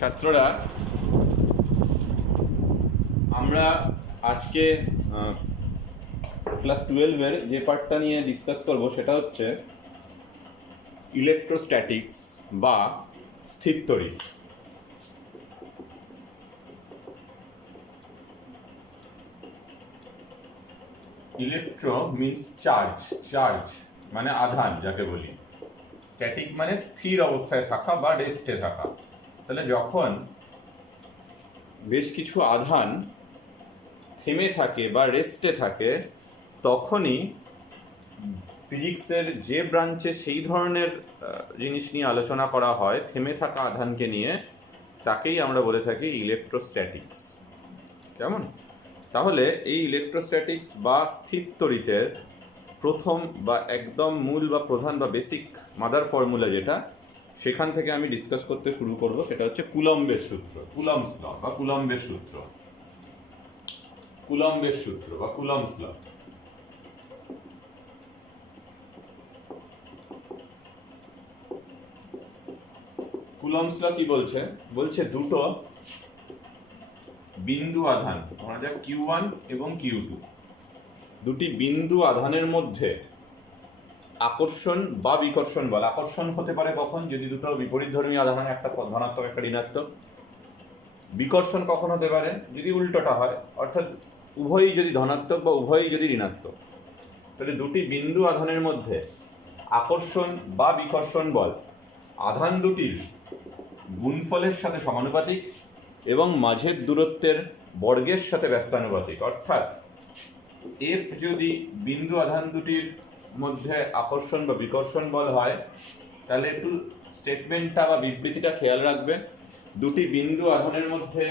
ছাত্ররা, আমরা আজকে ক্লাস 12-এর যে পার্টটা নিয়ে ডিসকাস করব সেটা হচ্ছে ইলেকট্রোস্ট্যাটিক্স বা স্থিরতড়িৎ। ইলেকট্রো মিন্স চার্জ, চার্জ মানে আধান যাকে বলি। স্ট্যাটিক মানে স্থির অবস্থায় থাকা বা রেস্টে থাকা। তাহলে যখন বেশ কিছু আধান থেমে থাকে বা রেস্টে থাকে তখনই ফিজিক্সের যে ব্রাঞ্চে সেই ধরনের জিনিস নিয়ে আলোচনা করা হয় থেমে থাকা আধানকে নিয়ে, তাকেই আমরা বলে থাকি ইলেকট্রোস্ট্যাটিক্স। কেমন? তাহলে এই ইলেকট্রোস্ট্যাটিক্স বা স্থিরতড়িতের প্রথম বা একদম মূল বা প্রধান বা বেসিক মাদার ফর্মুলা যেটা, সেখান থেকে আমি ডিসকাস করতে শুরু করব, সেটা হচ্ছে কুলম্বের সূত্র, কুলম্বস ল বা কুলম্বের সূত্র, কুলম্বের সূত্র বা কুলম্বস ল। কুলম্বস ল কি বলছে? বলছে দুটো বিন্দু আধান, ধরা যাক Q1 এবং Q2, দুটি বিন্দু আধানের মধ্যে আকর্ষণ বা বিকর্ষণ বল। আকর্ষণ হতে পারে কখন? যদি দুটো বিপরীতধর্মী আধান হয়, একটা ধনাত্মক একটা ঋণাত্মক। বিকর্ষণ কখন হতে পারে? যদি উল্টোটা হয়, অর্থাৎ উভয়ই যদি ধনাত্মক বা উভয়ই যদি ঋণাত্মক। তাহলে দুটি বিন্দু আধানের মধ্যে আকর্ষণ বা বিকর্ষণ বল আধান দুটির গুণফলের সাথে সমানুপাতিক এবং মাঝের দূরত্বের বর্গের সাথে ব্যস্তানুপাতিক। অর্থাৎ এফ যদি বিন্দু আধান দুটির মধ্যে আকর্ষণ বা বিকর্ষণ বল হয়, তাহলে একটু স্টেটমেন্টটা বা বিবৃতিটা খেয়াল রাখবে। দুটি বিন্দু আধানের মধ্যে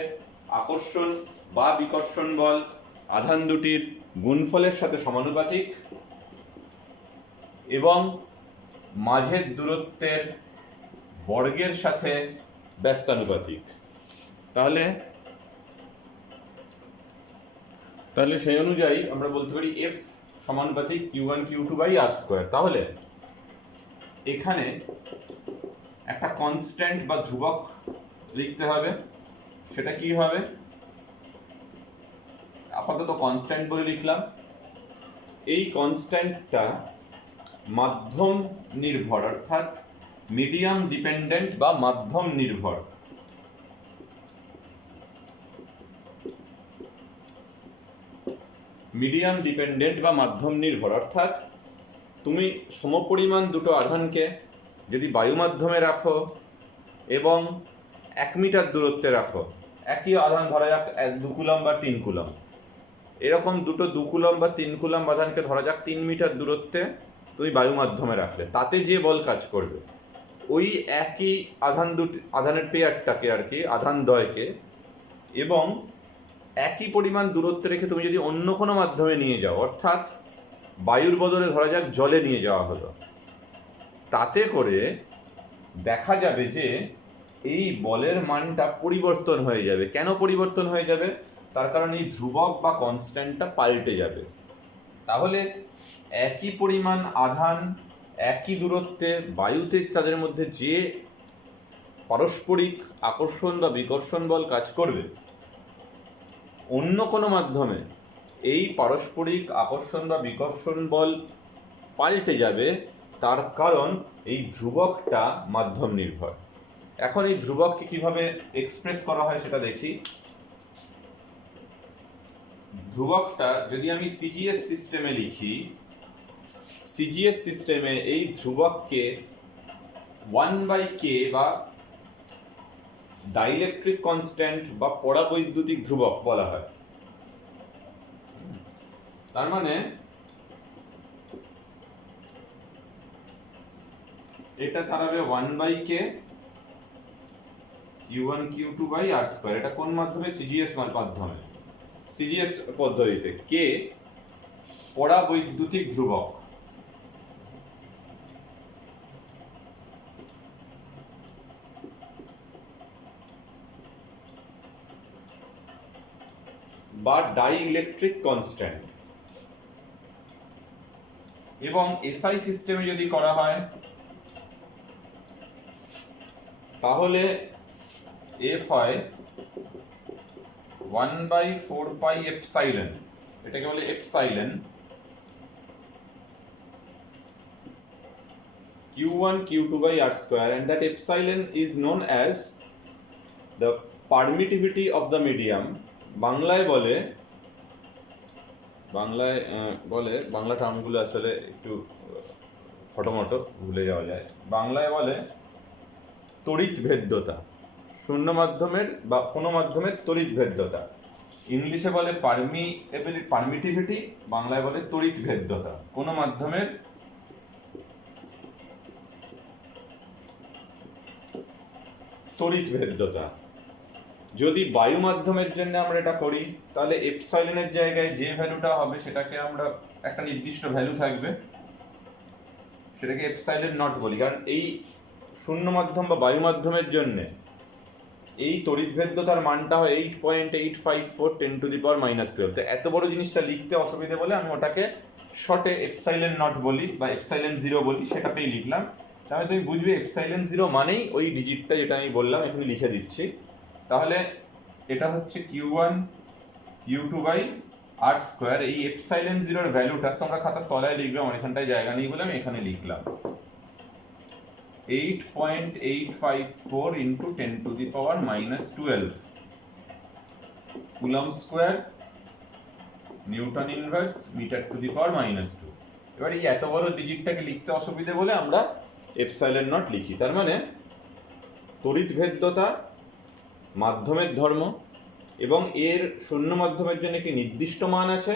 আকর্ষণ বা বিকর্ষণ বল আধান দুটির গুণফলের সাথে সমানুপাতিক এবং মাঝের দূরত্বের বর্গের সাথে ব্যস্তানুপাতিক। তাহলে সেই অনুযায়ী আমরা বলতে পারি এফ সমানুপাতিক Q1 Q2 by R square. তাহলে এখানে একটা কনস্ট্যান্ট বা ধ্রুবক লিখতে হবে। সেটা কি হবে? আপাতত কনস্ট্যান্ট বলে লিখলাম। এই কনস্ট্যান্টটা মাধ্যম নির্ভর, অর্থাৎ মিডিয়াম ডিপেন্ডেন্ট বা মাধ্যম নির্ভর। মিডিয়াম ডিপেন্ডেন্ট বা মাধ্যম নির্ভর অর্থাৎ তুমি সমপরিমাণ দুটো আধানকে যদি বায়ু মাধ্যমে রাখো এবং 1 মিটার দূরত্বে রাখো, একই আধান ধরা যাক 2 কুলম্ব বা 3 কুলম্ব, এরকম দুটো 2 কুলম্ব বা 3 কুলম্ব আধানকে ধরা যাক 3 মিটার দূরত্বে তুমি বায়ু মাধ্যমে রাখলে, তাতে যে বল কাজ করবে ওই একই আধানের পেয়ারটাকে আর কি, আধান দ্বয়কে, এবং একই পরিমাণ দূরত্বে রেখে তুমি যদি অন্য কোনো মাধ্যমে নিয়ে যাও, অর্থাৎ বায়ুর বদলে ধরা যাক জলে নিয়ে যাওয়া হলো, তাতে করে দেখা যাবে যে এই বলের মানটা পরিবর্তন হয়ে যাবে। কেন পরিবর্তন হয়ে যাবে? তার কারণ এই ধ্রুবক বা কনস্ট্যান্টটা পাল্টে যাবে। তাহলে একই পরিমাণ আধান একই দূরত্বে বায়ুতে তাদের মধ্যে যে পারস্পরিক আকর্ষণ বা বিকর্ষণ বল কাজ করবে, অন্য কোনো মাধ্যমে এই পারস্পরিক আকর্ষণ বা বিকর্ষণ বল পাল্টে যাবে। তার কারণ এই ধ্রুবকটা মাধ্যম নির্ভর। এখন এই ধ্রুবককে কিভাবে এক্সপ্রেস করা হয় সেটা দেখি। ধ্রুবকটা যদি আমি সিজিএস সিস্টেমে লিখি, সিজিএস সিস্টেমে এই ধ্রুবককে 1/k বা ডাইইলেকট্রিক কনস্ট্যান্ট বা পরাবৈদ্যুতিক ধ্রুবক বলা হয়। তার মানে এটা দাঁড়াবে 1/k Q1 Q2 by R square. এটা কোন মাধ্যমে? সিজিএস মাধ্যমে, সিজিএস পদ্ধতিতে। কে পরাবৈদ্যুতিক ধ্রুবক, বা ডাইইলেকট্রিক কনস্ট্যান্ট। এবং এসআই সিস্টেমে যদি করা হয় তাহলে এফ হয় 1/4πε, এটাকে বলে epsilon q1 q2/r², and that epsilon is known as the permittivity of the medium. বাংলায় বলে বাংলা টার্মগুলো আসলে একটু ফটোমটো ভুলে যাওয়া যায়। বাংলায় বলে তড়িৎ ভেদ্যতা, শূন্য মাধ্যমের বা কোনো মাধ্যমের তড়িৎ ভেদ্যতা। ইংলিশে বলে পারমিটিভিটি, বাংলায় বলে তড়িৎ ভেদ্যতা, কোনো মাধ্যমের তড়িৎ ভেদ্যতা। যদি বায়ু মাধ্যমের জন্য আমরা এটা করি তাহলে এপসাইলনের জায়গায় যে ভ্যালুটা হবে সেটাকে আমরা একটা নির্দিষ্ট ভ্যালু থাকবে, সেটাকে এপসাইলন নট বলি। কারণ এই শূন্য মাধ্যম বা বায়ু মাধ্যমের জন্য এই তড়িৎ ভেদ্যতার মানটা হয় 8.854 10⁻⁻12। তো এত বড় জিনিসটা লিখতে অসুবিধে বলে আমি ওটাকে শর্টে এপসাইলন নট বলি বা এপসাইলন 0 বলি, সেটাকেই লিখলাম। তাহলে তুমি বুঝবে এপসাইলন 0 মানেই ওই ডিজিটটা যেটা আমি বললাম, এখানে লিখে দিচ্ছি। তাহলে এটা হচ্ছে q1 q2/r²। এই এপসাইলন 0-র ভ্যালুটা তোমরা খাতার তলায় লিখবে, আমার এখানটায় জায়গা নেই বলে আমি এখানে লিখলাম 8.854 × 10⁻⁻12 coulomb square Newton inverse m²⁻²। এবার এই এত বড় ডিজিটটাকে লিখতে অসুবিধে বলে আমরা এপসাইলন নট লিখি। তার মানে তড়িৎ ভেদ্যতা মাধ্যমের ধর্ম এবং এর শূন্য মাধ্যমের জন্য একটি নির্দিষ্ট মান আছে।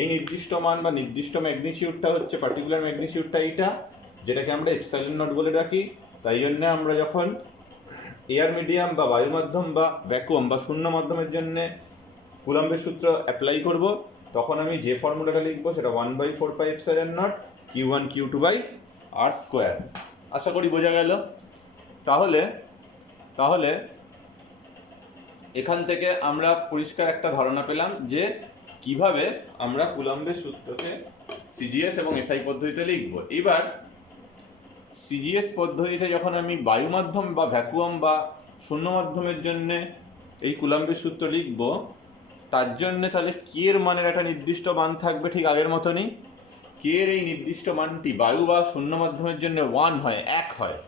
এই নির্দিষ্ট মান বা নির্দিষ্ট ম্যাগনিটিউডটা হচ্ছে পার্টিকুলার ম্যাগনিটিউডটা এইটা, যেটাকে আমরা এপসাইলন নট বলে ডাকি। তাই জন্য আমরা যখন এয়ার মিডিয়াম বা বায়ু মাধ্যম বা ভ্যাকুয়াম বা শূন্য মাধ্যমের জন্য কুলম্বের সূত্র অ্যাপ্লাই করব, তখন আমি যে ফর্মুলাটা লিখবো সেটা 1/4πε0 q1 q2/r²। আশা করি বোঝা গেল। তাহলে এখান থেকে আমরা পরিষ্কার একটা ধারণা পেলাম যে কিভাবে আমরা কুলম্বের সূত্রকে সিজিএস এবং এসআই পদ্ধতিতে লিখব। এবার সিজিএস পদ্ধতিতে যখন আমি বায়ু মাধ্যম বা ভ্যাকুয়াম বা শূন্য মাধ্যমের জন্য এই কুলম্বের সূত্র লিখব, তার জন্য তাহলে কে এর মানের একটা নির্দিষ্ট মান থাকবে ঠিক আগের মতনই। কে এর এই নির্দিষ্ট মানটি বায়ু বা শূন্য মাধ্যমের জন্য 1 হয়, 1 হয়।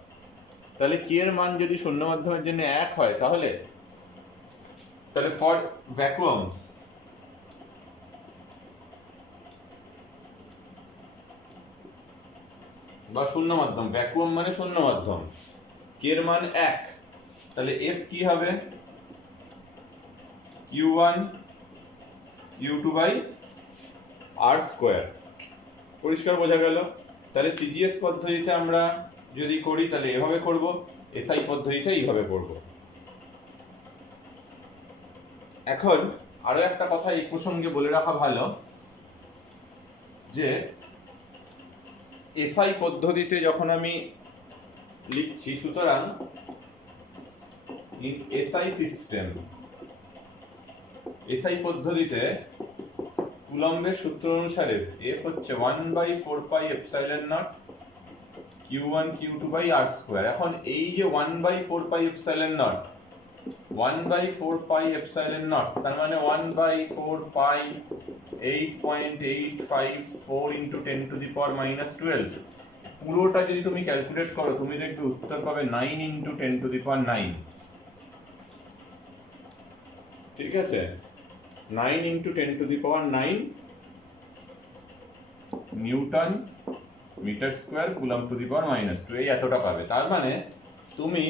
তাহলে কে এর মান যদি শূন্য মাধ্যমের জন্য 1 হয়, তাহলে ফর ভ্যাকুয়াম বা শূন্য মাধ্যম, ভ্যাকুয়াম মানে শূন্য মাধ্যম, কে এর মান 1, তাহলে এফ কি হবে q1 q2/r²। পরিষ্কার বোঝা গেল। তাহলে সিজিএস পদ্ধতিতে আমরা যদি করি তাহলে এভাবে করব, এসআই পদ্ধতিতে এইভাবে করব। এখন আরো একটা কথা এই প্রসঙ্গে বলে রাখা ভালো যে এসআই পদ্ধতিতে যখন আমি লিখছি, সুতরাং ইন এসআই সিস্টেম, এসআই পদ্ধতিতে কুলম্বের সূত্র অনুসারে এফ হচ্ছে 1/4πε0 q1 q2/r²। এখন এই যে 1/4πε0, 1/4πε0 তার মানে 1/4π8.854 × 10⁻⁻12। পুরোটা যদি তুমি ক্যালকুলেট করো তুমি দেখবে উত্তর পাবে 9 × 10⁹। ঠিক আছে, 9 × 10⁹ নিউটন মিটার² কুলম্ব⁻², এই এতটা পাবে। তার মানে তুমি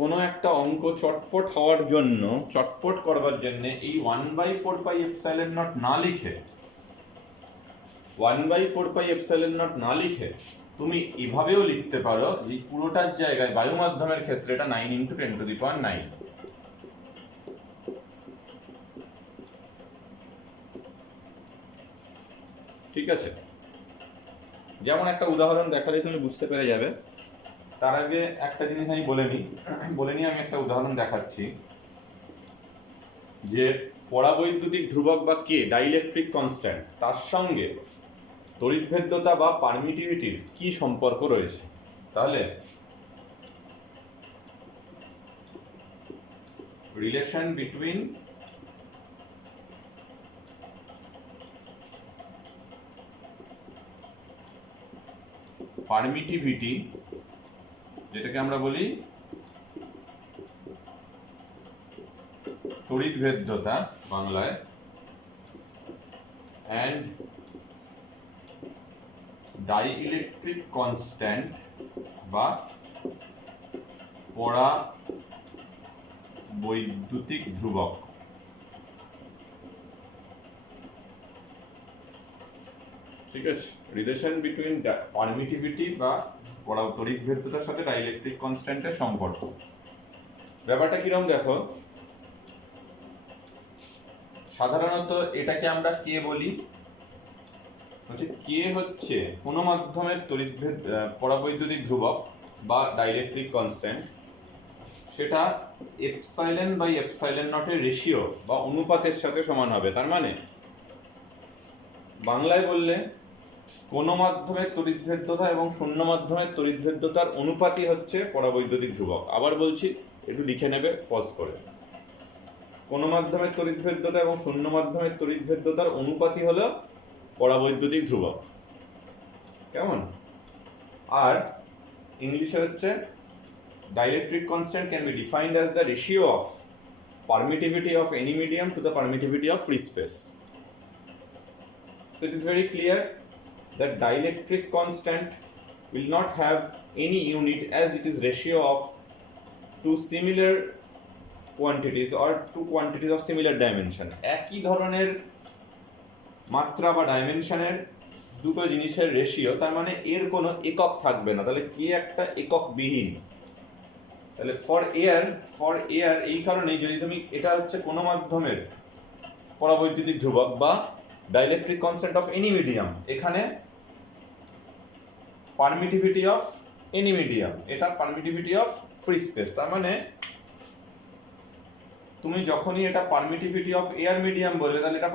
কোনো একটা অঙ্ক চটপট হওয়ার জন্য, চটপট করবার জন্য এই 1/4πε0 না লিখে, 1/4πε0 না লিখে তুমি এভাবেও লিখতে পারো যে পুরোটার জায়গায় বায়ু মাধ্যমের ক্ষেত্রে এটা 9 × 10⁹। ঠিক আছে, যেমন একটা উদাহরণ দেখালে তুমি বুঝতে পেরে যাবে। তার আগে একটা জিনিস আমি বলে নিই আমি একটা উদাহরণ দেখাচ্ছি যে পরাবৈদ্যুতিক ধ্রুবক বা কে, ডাইইলেকট্রিক কনস্ট্যান্ট, তার সঙ্গে তড়িৎভেদ্যতা বা পারমিটিভিটির কি সম্পর্ক রয়েছে। তাহলে রিলেশন বিটুইন পারমিটিভিটি, যেটাকে আমরা বলি তড়িৎভেদ্যতা বাংলায়, অ্যান্ড ডাইইলেকট্রিক কনস্ট্যান্ট বা পরাবৈদ্যুতিক ধ্রুবক। ঠিক আছে, রিলেশন বিটুইন পারমিটিভিটি বা তড়িৎভেদ্যতার সাথে ডাইইলেকট্রিক কনস্ট্যান্টের সম্পর্ক। ব্যাপারটা কিরকম দেখো, সাধারণত এটাকে আমরা কে বলি, হচ্ছে কে হচ্ছে কোনো মাধ্যমের পরাবৈদ্যুতিক ধ্রুবক বা ডাইইলেকট্রিক কনস্ট্যান্ট, সেটা এপসাইলন বাই এপসাইলন নটের রেশিও বা অনুপাতের সাথে সমান হবে। তার মানে বাংলায় বললে কোনো মাধ্যমের তড়িৎভেদ্যতা এবং শূন্য মাধ্যমের তড়িৎভেদ্যতার অনুপাতই হচ্ছে পরাবৈদ্যুতিক ধ্রুবক। আবার বলছি, একটু লিখে নেবে পজ করে। কোনো মাধ্যমের তড়িৎভেদ্যতা এবং শূন্য মাধ্যমের তড়িৎভেদ্যতার অনুপাতই হলো পরাবৈদ্যুতিক ধ্রুবক। কেমন? আর ইংলিশে হচ্ছে dielectric constant can be defined as the ratio of permittivity of any medium to the permittivity of free space. So it is very clear that dielectric constant will not have any unit, as it is ratio of two similar quantities or two quantities of similar dimension. একই ধরনের মাত্রা বা ডাইমেনশনের দুটো জিনিসের ratio, তার মানে এর কোনো একক থাকবে না। তাহলে কি একটা একক বিহীন। তাহলে ফর এয়ার এই কারণেই, যদি তুমি এটা হচ্ছে কোনো মাধ্যমের পরাবৈদ্যুতিক ধ্রুবক বা dielectric constant of any medium, এখানে পারমিটিভিটি অফ এনি মিডিয়াম, এটা পারমিটিভিটি অফ ফ্রি স্পেস। তার মানে তুমি যখনই এটা পারমিটিভিটি অফ এয়ার মিডিয়াম বলবে, তাহলে এটা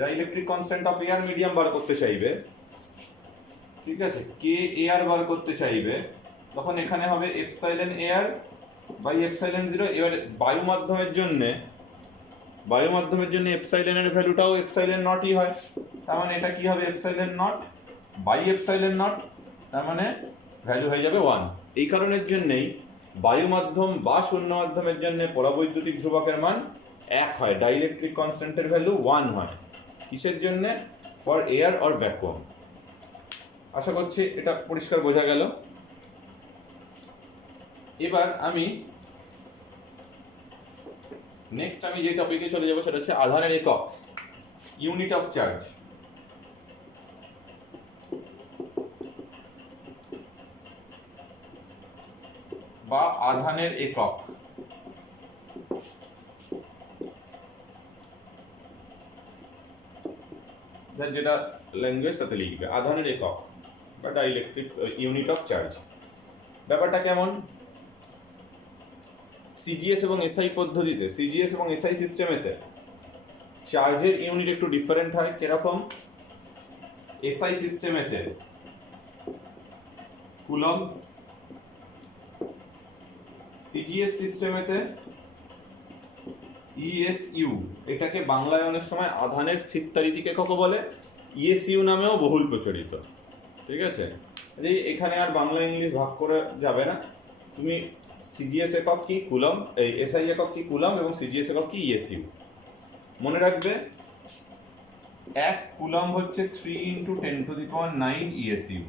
dielectric constant of air medium বার করতে চাইবে। ঠিক আছে, কে এয়ার বার করতে চাইবে, তখন এখানে হবে epsilon air by epsilon zero. এবার বায়ু মাধ্যমের জন্য এপসাইলনের ভ্যালুটাও এপসাইলন নটই হয়। তার মানে এটা কি হবে, epsilon naught by epsilon naught, তার মানে ভ্যালু হয়ে যাবে 1। এই কারণের জন্যই বায়ু মাধ্যম বা শূন্য মাধ্যমের জন্য পরাবৈদ্যুতিক ধ্রুবকের মান 1 হয়, ডাইইলেকট্রিক কনস্ট্যান্টের ভ্যালু 1 হয়। কিসের জন্য? For air or vacuum. আশা করছি এটা পরিষ্কার বোঝা গেল। এবার আমি যে টপিকে চলে যাব সেটা হচ্ছে আধানের একক, ইউনিট অফ চার্জ। বা আধানের একক। যেটা ল্যাঙ্গুয়েজ তাতে লিখবে, আধানের একক বা ডাইইলেকট্রিক ইউনিট অফ চার্জ। ব্যাপারটা কেমন? সিজিএস এবং এসআই পদ্ধতিতে, সিজিএস এবং এসআই সিস্টেমেতে চার্জের ইউনিট একটু ডিফারেন্ট হয়। কিরকম? এসআই সিস্টেমেতে কুলম্ব, সিজিএস সিস্টেমেতে ইএসইউ। এটাকে বাংলায় অনেক সময় আধানের স্থিরতারিতিক একক বলে, ইএসইউ নামেও বহুল প্রচলিত। ঠিক আছে, এখানে আর বাংলা ইংলিশ ভাগ করে যাবে না। তুমি সিজিএস একক কি কুলম্ব, এই এসআই একক কি কুলম্ব এবং সিজিএস একক কি ইএসইউ মনে রাখবে। 1 কুলম্ব হচ্ছে 3 × 10⁹ ইএসইউ।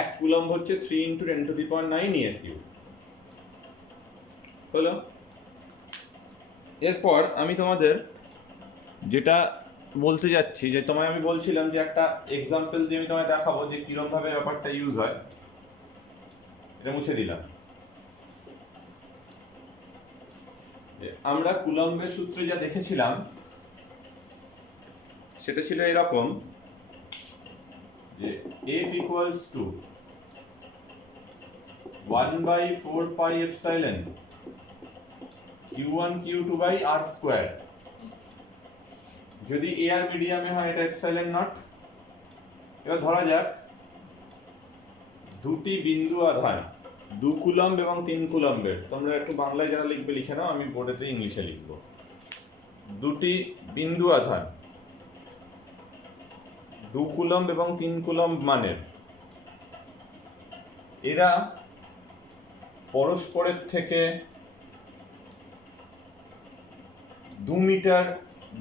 1 কুলম্ব হচ্ছে 3 × 10⁹ ইএসইউ হলো। এরপর আমি তোমাদের যেটা বলতে যাচ্ছি, যে তোমায় আমি বলছিলাম যে একটা এক্সাম্পল দিয়ে আমি তোমায় দেখাবো যে কিরকম ভাবে ব্যাপারটা ইউজ হয়। এটা মুছে দিলাম। আমরা কুলম্বের সূত্রে যা দেখেছিলাম সেটা ছিল এরকম, যে F = 1/4πε Q1 Q2/r²। যদি এয়ার মিডিয়ামে হয় এটা এপসাইলন নট। এবার ধরা যাক দুটি বিন্দু আধান 2 কুলম্ব এবং 3 কুলম্বের, তোমরা একটু বাংলায় যারা লিখবে লিখে নাও, আমি বোর্ডেতে ইংলিশে লিখব। দুটি বিন্দু আধান 2 কুলম্ব এবং 3 কুলম্ব মানের, এরা পরস্পরের থেকে 2 মিটার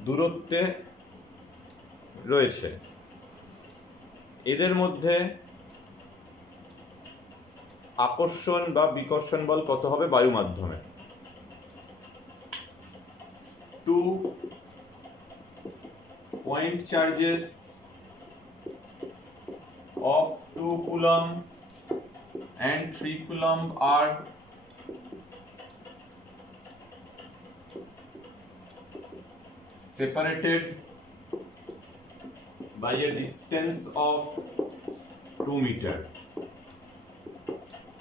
দূরত্বে রয়েছে। এদের মধ্যে আকর্ষণ বা বিকর্ষণ বল কত হবে বায়ু মাধ্যমে? 2 point charges of 2 coulomb and 3 coulomb are separated by a distance of 2 meter.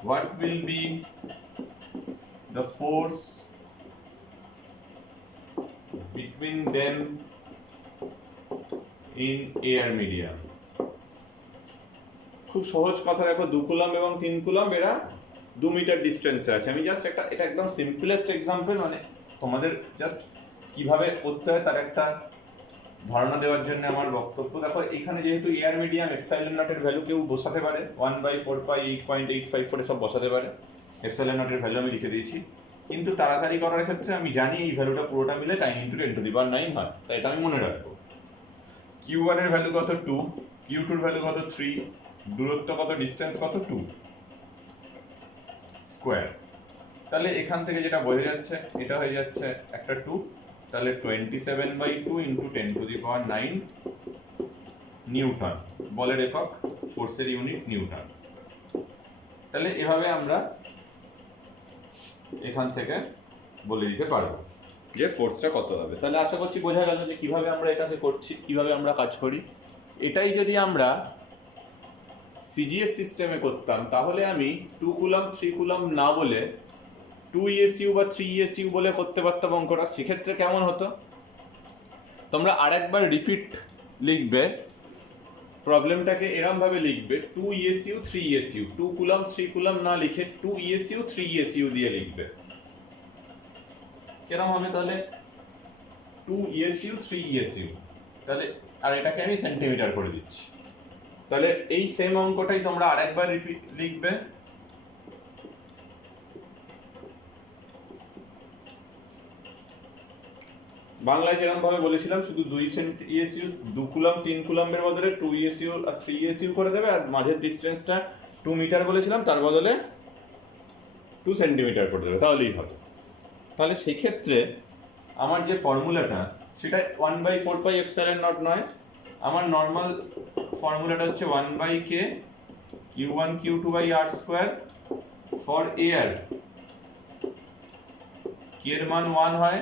What will be the force between them in air medium? খুব সহজ কথা, দেখো 2 কুলম্ব এবং 3 কুলম্ব এরা 2 মিটার ডিস্টেন্সে আছে। আমি জাস্ট এটা একদম সিম্পলেস্ট এক্সাম্পল, মানে তোমাদের জাস্ট কিভাবে করতে হয় তার একটা ধারণা দেওয়ার জন্য আমার বক্তব্য। দেখো এখানে যেহেতু এয়ার মিডিয়াম, এপসাইলন নটের ভ্যালু কেউ বসাতে পারে 1/4π8.854 সব বসাতে পারে, এপসাইলন নটের ভ্যালু আমি লিখে দিয়েছি। কিন্তু তাড়াতাড়ি করার ক্ষেত্রে আমি জানি এই ভ্যালুটা পুরোটা মিলে 10⁻⁹ হয়, তাই এটা আমি মনে রাখবো। Q1 এর ভ্যালু কত 2, Q2 এর ভ্যালু কত 3, দূরত্ব কত, ডিস্টেন্স কত 2 স্কোয়ার। তাহলে এখান থেকে যেটা বোঝা যাচ্ছে এটা হয়ে যাচ্ছে একটা 2, তাহলে 27/2 × 10⁹ নিউটন বলের একক, ফোর্সের ইউনিট নিউটন। তাহলে এভাবে আমরা এখান থেকে বলে দিতে পারবো যে ফোর্সটা কত হবে। তাহলে আশা করছি বোঝা গেল যে কিভাবে আমরা এটাকে করছি, কিভাবে আমরা কাজ করি। এটাই যদি আমরা সিজিএস সিস্টেমে করতাম তাহলে আমি 2 কুলম্ব 3 কুলম্ব না বলে 2 ESU বা 3 ESU বলে করতে পারতাম অঙ্কটা। সেক্ষেত্রে কেমন হতো, তোমরা আরেকবার রিপিট লিখবে, প্রবলেমটাকে এরমভাবে লিখবে 2 ESU 3 ESU, 2 কুলম্ব 3 কুলম্ব না লিখে 2 ESU 3 ESU দিয়ে লিখবে। কেরম হবে তাহলে 2 ESU 3 ESU, তাহলে আর এটাকে আমি সেন্টিমিটার করে দিচ্ছি। তাহলে এই সেম অঙ্কটাই তোমরা আরেকবার রিপিট লিখবে, বাংলায় যেরকম ভাবে বলেছিলাম শুধু 2 ESU 2 কুলম্ব 3 কুলম্বের বদলে 2 ESU আর 3 ESU করে দেবে, আর মাঝের ডিস্টেন্সটা 2 মিটার বলেছিলাম তার বদলে 2 সেন্টিমিটার করে দেবে, তাহলেই হবে। তাহলে সেক্ষেত্রে আমার যে ফর্মুলাটা সেটা 1/4πε0 নয়, আমার নর্মাল ফর্মুলাটা হচ্ছে 1/k Q1 Q2/r² for air. কে এর মান 1 হয়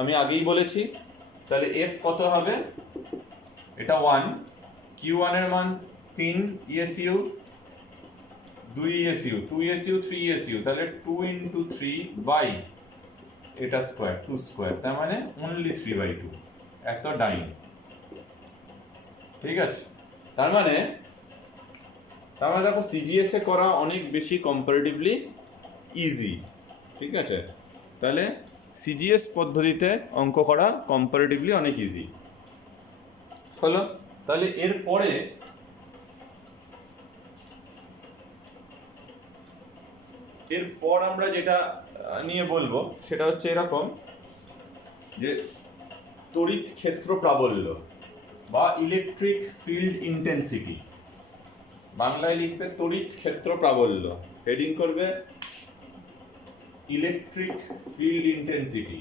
আমি আগেই বলেছি, তাহলে F কত হবে, এটা 1, Q1 এর মান 3 ESU 2 ESU 2 ESU 3 ESU, তাহলে 2 × 3 বাই এটা স্কোয়ার 2 স্কোয়ার, তার মানে অনলি 3/2, এত ডাইন। ঠিক আছে, তার মানে দেখো সিজিএস এ করা অনেক বেশি কম্পারেটিভলি ইজি। ঠিক আছে, তাহলে সিজিএস পদ্ধতিতে অঙ্ক করা কম্পারেটিভলি অনেক ইজি হলো। তাহলে এরপর আমরা যেটা নিয়ে বলবো সেটা হচ্ছে এরকম যে তড়িৎ ক্ষেত্র প্রাবল্য বা ইলেকট্রিক ফিল্ড ইন্টেন্সিটি। বাংলায় লিখবে তড়িৎ ক্ষেত্র প্রাবল্য, হেডিং করবে ইলেকট্রিক ফিল্ড ইন্টেন্সিটি।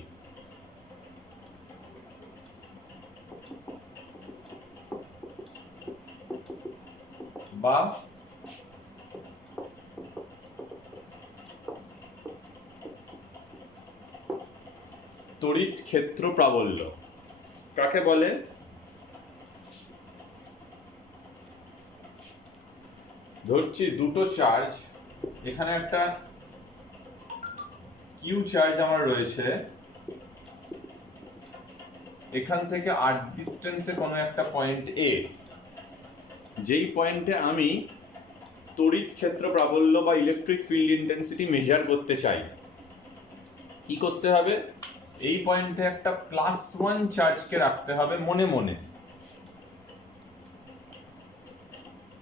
বা তড়িৎ ক্ষেত্র প্রাবল্য কাকে বলে? ধরছি দুটো চার্জ, এখানে একটা কিউ চার্জ আমার রয়েছে, এখান থেকে r ডিস্টেন্সে কোনো একটা পয়েন্ট এ, যেই পয়েন্টে আমি তড়িৎ ক্ষেত্র প্রাবল্য বা ইলেকট্রিক ফিল্ড ইন্টেন্সিটি মেজার করতে চাই, কি করতে হবে? এই পয়েন্টে একটা +1 চার্জকে রাখতে হবে মনে মনে।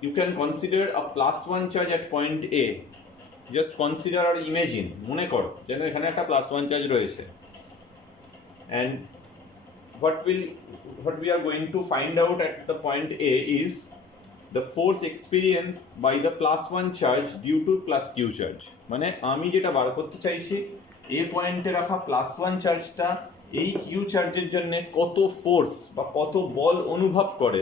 You can consider a +1 charge at point A. Just consider or imagine, মনে করো যেন এখানে একটা +1 চার্জ রয়েছে। And what we are going to find out at the point A is the force experienced by the +1 charge due to +q charge. মানে আমি যেটা বার করতে চাইছি, এ পয়েন্টে রাখা +1 চার্জটা এই কিউ চার্জের জন্য কত ফোর্স বা কত বল অনুভব করে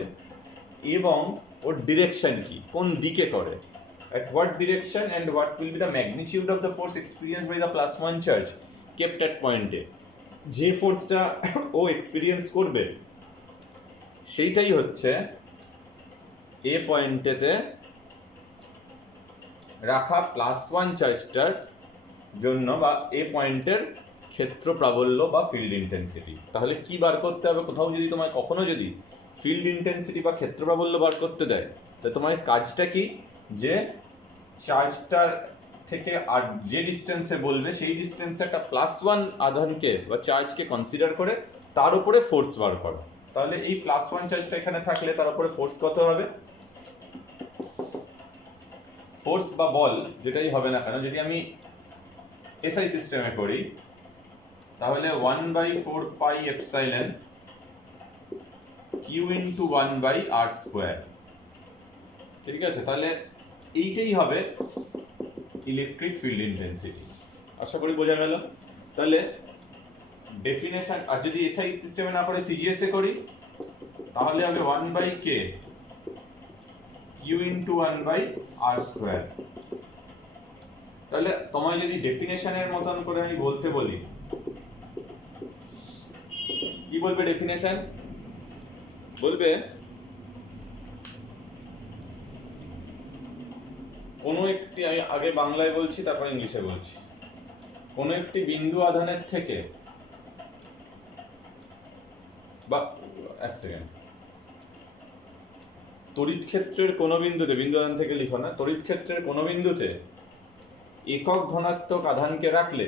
এবং ওর ডিরেকশন কি, কোন দিকে করে, at what direction and what will be the magnitude of the force experienced by the +1 charge kept at point A. যে ফোর্সটা ও এক্সপিরিয়েন্স করবে সেইটাই হচ্ছে এ পয়েন্টেতে রাখা +1 চার্জটার জন্য বা এ পয়েন্টের ক্ষেত্র প্রাবল্য বা ফিল্ড ইন্টেন্সিটি। তাহলে কি বার করতে হবে? কোথাও যদি তোমায় কখনো যদি ফিল্ড ইন্টেন্সিটি বা ক্ষেত্র প্রাবল্য বার করতে দেয়, তাহলে তোমার কাজটা কি, যে চার্জটার থেকে আর যে ডিস্টেন্সে বলবে সেই ডিস্টেন্সে একটা +1 আধানকে বা চার্জকে কনসিডার করে তার উপরে ফোর্স বার করো। তাহলে এই +1 চার্জটা এখানে থাকলে তার উপরে ফোর্স কত হবে? ফোর্স বা বল যেটাই হবে না কেন, যদি আমি এসআই সিস্টেমে করি তাহলে 1/4πε q × 1/r²। ঠিক আছে, তাহলে এইটাই হবে ইলেকট্রিক ফিল্ড ইন্টেন্সিটি। আশা করি বোঝা গেল। তাহলে ডেফিনেশন, আর যদি এসআই সিস্টেমে না করে সিজিএস এ করি তাহলে হবে 1/k q × 1/r²। তাহলে তোমায় যদি ডেফিনেশনের মতন করে আমি বলতে বলি, কি বলবে ডেফিনেশন? বলবে কোনো একটি, আমি আগে বাংলায় বলছি তারপর ইংলিশে বলছি, কোনো একটি বিন্দু আধানের থেকে, বা এক সেকেন্ড, তড়িৎ ক্ষেত্রের কোনো বিন্দুতে, বিন্দু আধান থেকে লিখো না, তড়িৎ ক্ষেত্রের কোনো বিন্দুতে একক ধনাত্মক আধানকে রাখলে,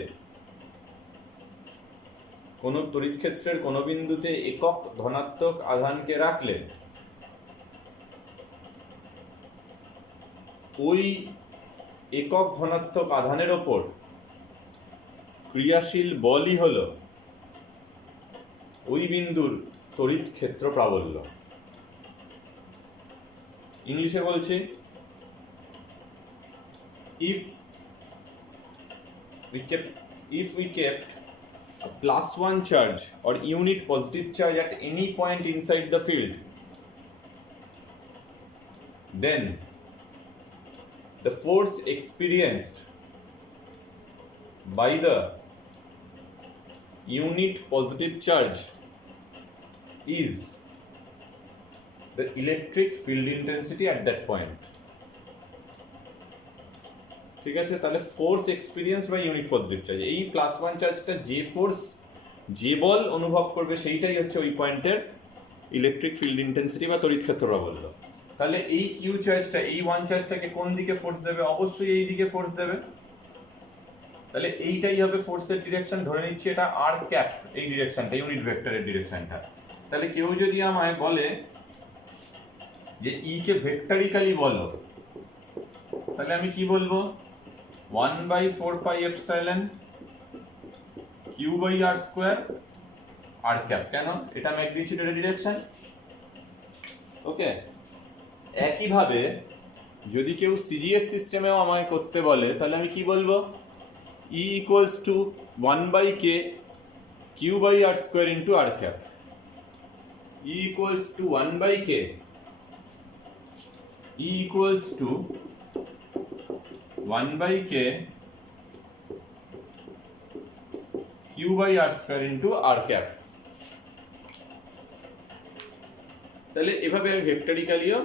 কোনো তড়িৎ ক্ষেত্রের কোনো বিন্দুতে একক ধনাত্মক আধানকে রাখলে ওই একক ধনাত্মক আধানের ওপর ক্রিয়াশীল বলই হলো ওই বিন্দুর তড়িৎ ক্ষেত্র প্রাবল্য। ইংলিশে বলছি, if we kept a +1 charge or unit positive charge at any point inside the field, then the force experienced by the unit positive charge is the electric field intensity at that point. ঠিক আছে, তাহলে force experience by unit positive charge, এই +1 চার্জটা যে force, যে বল অনুভব করবে সেইটাই হচ্ছে ওই পয়েন্টের ইলেকট্রিক ফিল্ড ইন্টেন্সিটি বা তড়িৎ ক্ষেত্র প্রাবল্য। তাহলে এই কিউ চার্জটা, এই 1 চার্জটাকে কোন দিকে ফোর্স দেবে? অবশ্যই এই দিকে ফোর্স দেবে। তাহলে এইটাই হবে ফোর্সের ডিরেকশন, ধরে নিচ্ছি এটা r ক্যাপ, এই ডিরেকশনটা ইউনিট ভেক্টরের ডিরেকশনটা। তাহলে কেউ যদি আমায় বলে যে ই কে ভেক্টরিক্যালি বলো, তাহলে আমি কি বলবো? 1/4πε q/r² r ক্যাপ। কেন? এটা ম্যাগনিটিউডের ডিরেকশন। ওকে, একইভাবে যদি কেউ সিরিয়াস সিস্টেমেও আমায় করতে বলে তাহলে আমি কি বলবো? E = 1/k q/r² × r cap. E = 1/k, E = 1/k q/r² × r cap. তাহলে এভাবে আমি ভেক্টরিক্যালিও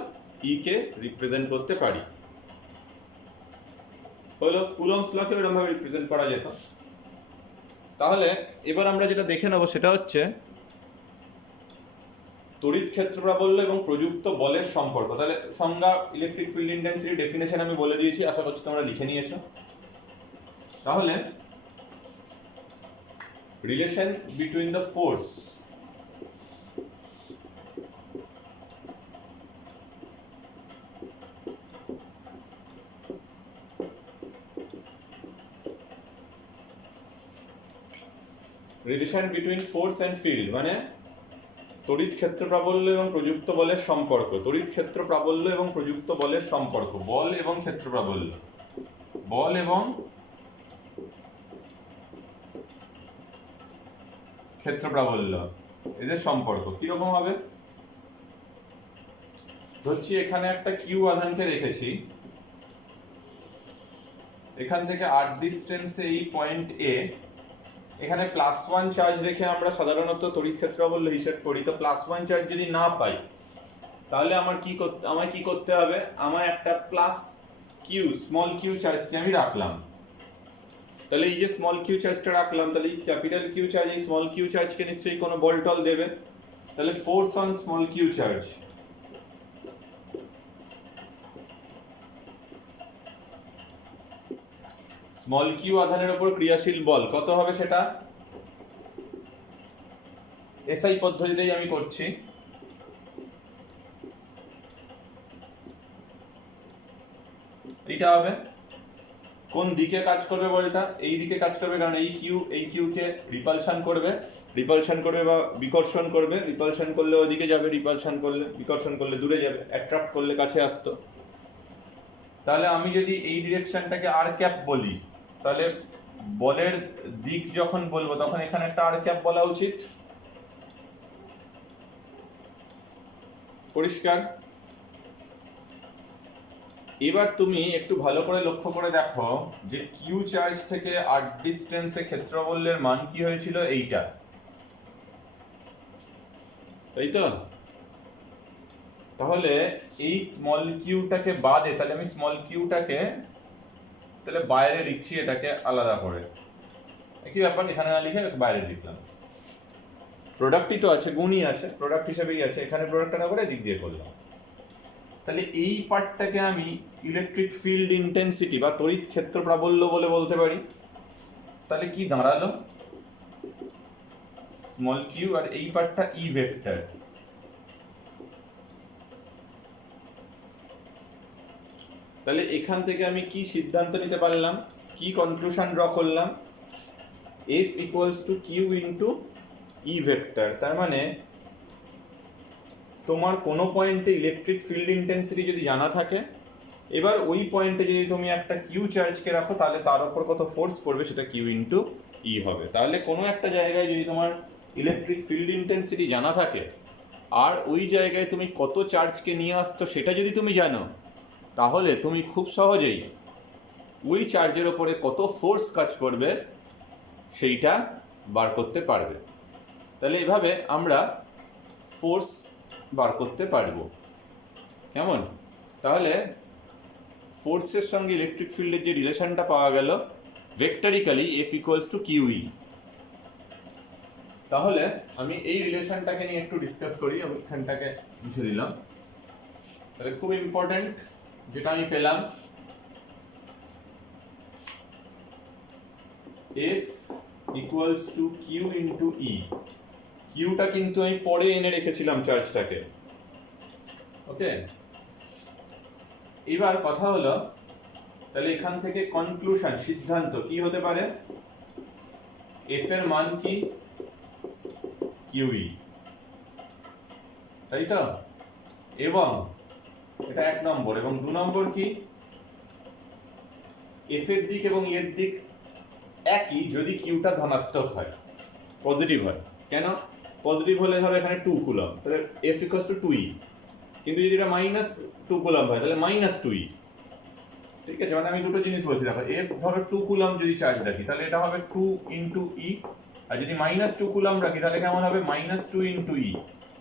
ই কে রিপ্রেজেন্ট করতে পারি। হলো কুলম্বস লকে এরকম ভাবে রিপ্রেজেন্ট করা যেত। তাহলে এবার আমরা যেটা দেখে নেব সেটা হচ্ছে তড়িৎ ক্ষেত্র প্রাবল্য এবং প্রযুক্ত বলের সম্পর্ক। তাহলে সংজ্ঞা ইলেকট্রিক ফিল্ড ইন্টেন্সিটি ডেফিনেশন আমি বলে দিয়েছি, আশা করছি তোমরা লিখে নিয়েছো। তাহলে relation between the force relation between force and field মানে তড়িৎ ক্ষেত্র প্রাবল্য এবং প্রযুক্ত বলের সম্পর্ক। তড়িৎ ক্ষেত্র প্রাবল্য এবং প্রযুক্ত বলের সম্পর্ক, বল এবং ক্ষেত্র প্রাবল্য, বল এবং ক্ষেত্র প্রাবল্য এদের সম্পর্ক কিরকম হবে? ধরছি এখানে একটা কিউ আধানকে রেখেছি, এখান থেকে আর ডিস্টেন্সে এই পয়েন্ট এ, এখানে +1 চার্জ রেখে আমরা সাধারণত তড়িৎ ক্ষেত্র প্রাবল্য হিসেব করি। তো +1 চার্জ যদি না পাই তাহলে আমায় কি করতে হবে? আমায় একটা প্লাস কিউ, স্মল কিউ চার্জকে আমি রাখলাম। তাহলে এই যে স্মল কিউ চার্জটা রাখলাম, তাহলে এই ক্যাপিটাল কিউ চার্জ এই স্মল কিউ চার্জকে নিশ্চয়ই কোনো বল টল দেবে। তাহলে force on small Q charge, small Q আধানের উপর ক্রিয়াশীল বল কত হবে সেটা এসআই পদ্ধতিতেই আমি করছি। এইটা হবে কোন দিকে কাজ করবে বলটা? এই দিকে কাজ করবে, কারণ এই কিউকে রিপালশন করবে বা বিকর্ষণ করবে। রিপালশন করলে ওদিকে যাবে, বিকর্ষণ করলে দূরে যাবে, অ্যাট্রাক্ট করলে কাছে আসতো। তাহলে আমি যদি এই ডিরেকশনটাকে আর ক্যাপ বলি, তাহলে বলের দিক যখন বলবো তখন এখানে একটা আর ক্যাপ বলা উচিত। পরিষ্কার? এবার তুমি একটু ভালো করে লক্ষ্য করে দেখো যে কিউ চার্জ থেকে আর ডিস্টেন্সে ক্ষেত্র বলের মান কি হয়েছিল, এইটা, তাই তো? তাহলে এই স্মল কিউটাকে বাদে, তাহলে আমি স্মল কিউটাকে তাহলে বাইরে লিখছি, এটাকে আলাদা করে। একই ব্যাপার, এখানে না লিখে বাইরে লিখলাম। প্রোডাক্টই তো আছে, গুণই আছে, প্রোডাক্ট হিসেবেই আছে, এখানে প্রোডাক্টটা না করে দিক দিয়ে করলাম। তাহলে এই পার্টটাকে আমি ইলেকট্রিক ফিল্ড ইন্টেন্সিটি বা তড়িৎ ক্ষেত্র প্রাবল্য বলে বলতে পারি। তাহলে কি দাঁড়ালো? স্মল কিউ আর এই পার্টটা ই ভেক্টর। তাহলে এখান থেকে আমি কি সিদ্ধান্ত নিতে পারলাম, কি কনক্লুশন ড্র করলাম? F equals to Q into E vector. তার মানে তোমার কোনো পয়েন্টে ইলেকট্রিক ফিল্ড ইন্টেন্সিটি যদি জানা থাকে, এবার ওই পয়েন্টে যদি তুমি একটা কিউ চার্জকে রাখো, তাহলে তার উপর কত ফোর্স পড়বে সেটা কিউ ইন্টু ই হবে। তাহলে কোনো একটা জায়গায় যদি তোমার ইলেকট্রিক ফিল্ড ইন্টেন্সিটি জানা থাকে আর ওই জায়গায় তুমি কত চার্জকে নিয়ে আসছো সেটা যদি তুমি জানো, তাহলে তুমি খুব সহজেই ওই চার্জের ওপরে কত ফোর্স কাজ করবে সেইটা বার করতে পারবে। তাহলে এভাবে আমরা ফোর্স বার করতে পারবো। কেমন? তাহলে ফোর্সের সঙ্গে ইলেকট্রিক ফিল্ডের যে রিলেশনটা পাওয়া গেল ভেক্টরিক্যালি F ইকুয়ালস টু কিউই। তাহলে আমি এই রিলেশনটাকে নিয়ে একটু ডিসকাস করি, আমি এখানটাকে মুছে দিলাম। তাহলে খুব ইম্পর্টেন্ট যেটা আমি পেলাম, F equals to Q into E. কিউটা কিন্তু আমি পরে এনে রেখেছিলাম চার্জটাকে, ওকে? এবার কথা হলো, তাহলে এখান থেকে কনক্লুশন, সিদ্ধান্ত কি হতে পারে? এফ এর মান কি? কিউই, তাই তো? এবং এটা 1 নম্বর। এবং 2 নম্বর কি? এফ এর দিক এবং এর দিক একই যদি কিউটা ধনাত্মক হয়, পজিটিভ হয়। কেন পজিটিভ হলে? ধরো এখানে 2 কুলম্ব, তাহলে এফ ইকুয়ালস টু 2ই। কিন্তু যদি এটা -2 কুলম্ব হয় তাহলে -2ই। ঠিক আছে? মানে আমি দুটো জিনিস বলছি, দেখো এফ ধরো 2 কুলম্ব যদি চার্জ রাখি তাহলে এটা হবে 2 ইন্টু ই, আর যদি -2 কুলম্ব রাখি তাহলে কেমন হবে? -2 ইন্টু ই।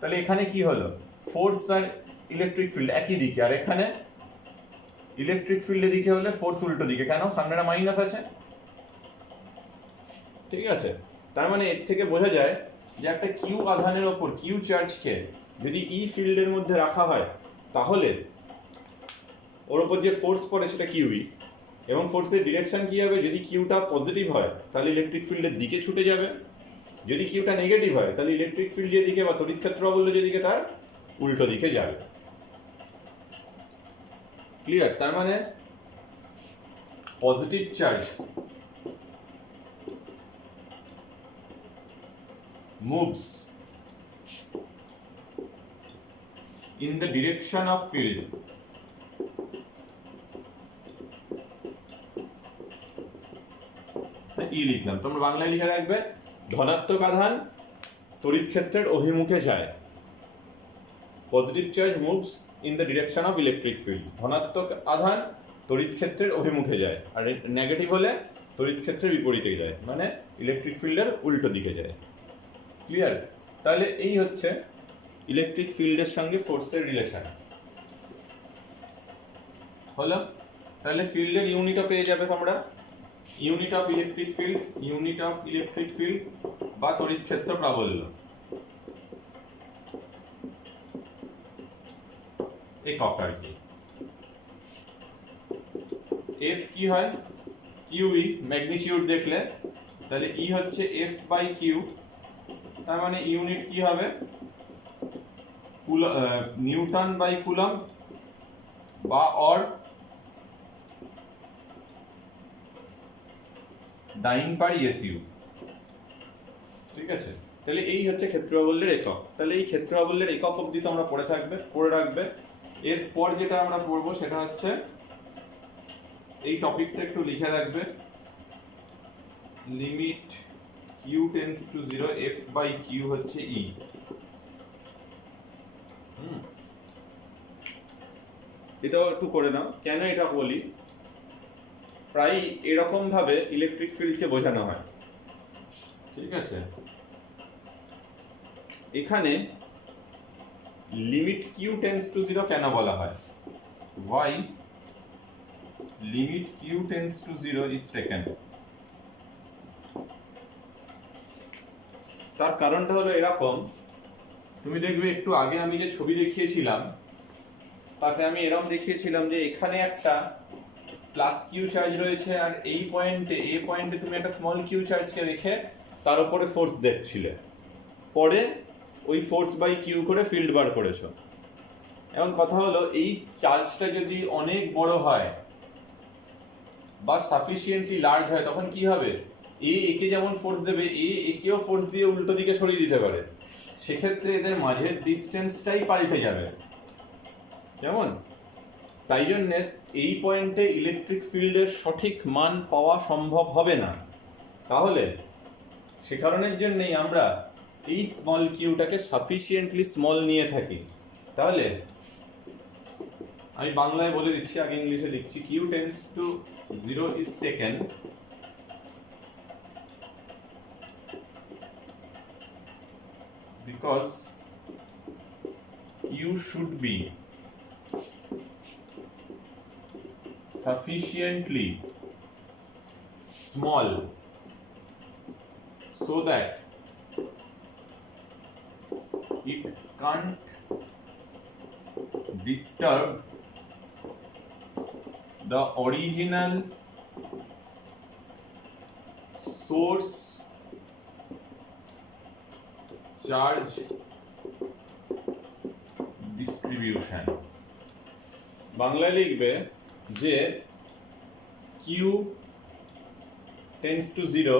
তাহলে এখানে কি হলো? ফোর্স আর ইলেকট্রিক ফিল্ড একই দিকে, আর এখানে ইলেকট্রিক ফিল্ডের দিকে হলে ফোর্স উল্টো দিকে। কেন? সামনে একটা মাইনাস আছে, ঠিক আছে? তার মানে এর থেকে বোঝা যায় যে একটা কিউ আধানের ওপর, কিউ চার্জকে যদি ই ফিল্ডের মধ্যে রাখা হয় তাহলে ওর ওপর যে ফোর্স পড়ে সেটা কিউই, এবং ফোর্সের ডিরেকশন কী হবে, যদি কিউটা পজিটিভ হয় তাহলে ইলেকট্রিক ফিল্ডের দিকে ছুটে যাবে, যদি কিউটা নেগেটিভ হয় তাহলে ইলেকট্রিক ফিল্ড যেদিকে বা তড়িৎ ক্ষেত্র বললো যেদিকে তার উল্টো দিকে যাবে। ক্লিয়ার? তার মানে positive charge moves in the direction of field ই লিখলাম, তোমরা বাংলায় লিখে রাখবে ধনাত্মক আধান তড়িৎ ক্ষেত্রের অভিমুখে যায়। Positive charge moves in the direction of electric field, ধনাত্মক আধান তড়িৎ ক্ষেত্রের অভিমুখে যায়, আর নেগেটিভ হলে তড়িৎ ক্ষেত্রের বিপরীতে যায়, মানে ইলেকট্রিক ফিল্ডের উল্টো দিকে যায়। ক্লিয়ার? তাহলে এই হচ্ছে ইলেকট্রিক ফিল্ডের সঙ্গে ফোর্সের রিলেশন হলো। তাহলে ফিল্ডের ইউনিটও পেয়ে যাবে তোমরা, unit of electric field, unit of electric field বা তড়িৎ ক্ষেত্র প্রাবল্য একক আর কি। এফ কি হয়, কিউই, ম্যাগনিটিউড দেখলে, তাহলে ই হচ্ছে এফ বাই কিউ, তার মানে ইউনিট কি হবে, নিউটন বাই কুলম বা অর ডাইন পার এসইউ। ঠিক আছে? তাহলে এই হচ্ছে ক্ষেত্রপ্রাবল্যের একক। তাহলে এই ক্ষেত্রপ্রাবল্যের একক অবধি তোমরা পড়ে রাখবে। এরপর যেটা আমরা পড়বো সেটা হচ্ছে এই টপিকটা একটু লিখে রাখবে, limit Q tends to 0 F by Q হচ্ছে ই। এটাও একটু করে নাও। কেন এটা বলি, প্রায় এরকম ভাবে ইলেকট্রিক ফিল্ডকে বোঝানো হয়। ঠিক আছে? এখানে লিমিট কিউ টেন্স টু 0 কেন বলা হয়, why limit Q tends to 0 is taken, তার কারণটা হলো এরকম, তুমি দেখবে একটু আগে আমি যে ছবি দেখিয়েছিলাম তাতে আমি এরকম দেখিয়েছিলাম যে এখানে একটা প্লাস কিউ চার্জ রয়েছে, আর এই পয়েন্টে এ পয়েন্টে তুমি একটা স্মল কিউ চার্জকে রেখে তার উপরে ফোর্স দেখছিলে, পরে ওই ফোর্স বাই কিউ করে ফিল্ড বার করেছো। এবং কথা হলো এই চার্জটা যদি অনেক বড় হয় বা সাফিসিয়েন্টলি লার্জ হয় তখন কি হবে, একে যেমন ফোর্স দেবে একেও ফোর্স দিয়ে উল্টো দিকে সরিয়ে দিতে পারে, সেক্ষেত্রে এদের মাঝের ডিস্টেন্সটাই পাল্টে যাবে। যেমন তাই জন্যে এই পয়েন্টে ইলেকট্রিক ফিল্ডের সঠিক মান পাওয়া সম্ভব হবে না। তাহলে সে কারণের জন্যই আমরা এই স্মল কিউটাকে সাফিসিয়েন্টলি স্মল নিয়ে থাকি। তাহলে আমি বাংলায় বলে দিচ্ছি, আগে ইংলিশে লিখছি, Q tends to 0 is taken because you should be sufficiently small so that it can't disturb the original source charge distribution। বাংলায় লিখবে যে কিউ টেন্স টু 0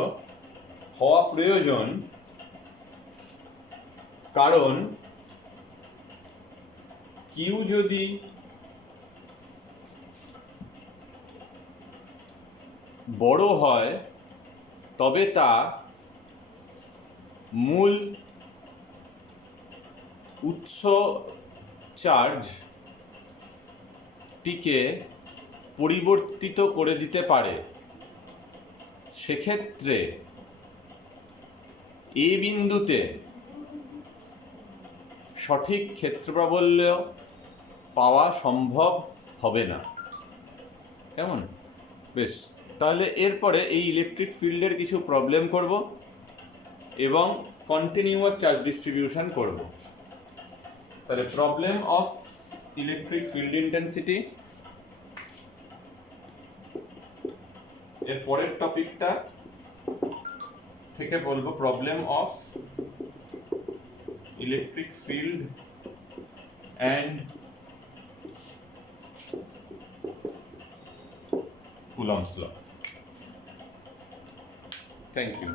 হওয়া প্রয়োজন, কারণ কিউ যদি বড় হয় তবে তা মূল উৎস চার্জটিকে পরিবর্তিত করে দিতে পারে। সেক্ষেত্রে এ বিন্দুতে সঠিক ক্ষেত্রপ্রাবল্য পাওয়া সম্ভব হবে না। কেমন? বেশ, তাহলে এরপরে এই ইলেকট্রিক ফিল্ডের কিছু প্রবলেম করব এবং কন্টিনিউয়াস চার্জ ডিস্ট্রিবিউশন করব। তাহলে problem of electric field intensity, এর পরের টপিকটা থেকে বলবো problem of electric field and Coulomb's law. Thank you.